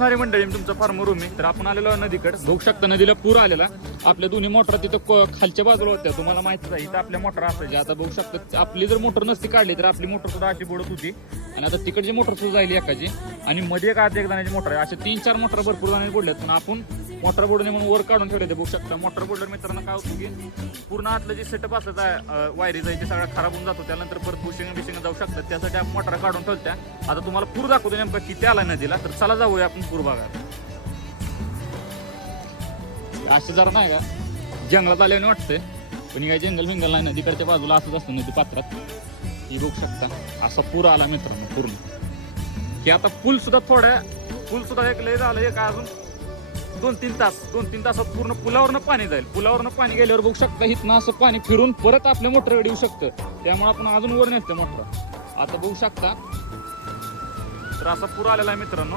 नमस्कार मंडळी, तुमचं फार्मर रूम आहे. तर आपण आलेलो आहे नदीकडे. बघू शकता नदीला पूर आलेला. आपल्या दोन्ही मोटर तिथं खालच्या बाजूला होत्या. तुम्हाला माहितीच आहे इथं आपल्या मोटर असायच्या. आता बघू शकता आपली जर मोटर नसती काढली तर आपली मोटर सुद्धा अशी बुडत होती. आणि आता तिकडची मोटर सुद्धा जायली एकाची. आणि मध्ये एक आधी एक जणांची मोटर आहे. असे 3-4 मोटर भरपूर जणांनी बुडल्यात. पण आपण मोटर बुडणे म्हणून वर काढून ठेवले. बघू शकता मोटर बुडल्यावर मित्रांनो काय होतं की पूर्ण आतलं जे सेटअप असतं वायरी जायचे सगळं खराब होऊन जातो. त्यानंतर परत बुशिंग जाऊ शकतात. त्यासाठी आपण मोटर काढून ठेवत्या. आता तुम्हाला पूर दाखवतो नेमका किती आला नदीला. तर चला जाऊया आपण पूर भागात. असे जरा नाही का जंगलात आल्याने वाटतंय, पण काय जंगल फिंगल नाही. नदीकडच्या बाजूला असंच असतं नदी पात्रात. ही बघू शकता असा पूर आला मित्रांनो पूर्ण. की आता पूल सुद्धा एक लय झालं. एक अजून 2-3 तासात पूर्ण पुलावरनं पाणी जाईल. पुलावरनं पाणी गेल्यावर बघू शकता इथनं असं पाणी फिरून परत आपल्या मोटरवर येऊ शकतं. त्यामुळे आपण अजून वर नेतो मोटर. आता बघू शकता तर असा पूर आलेला आहे मित्रांनो.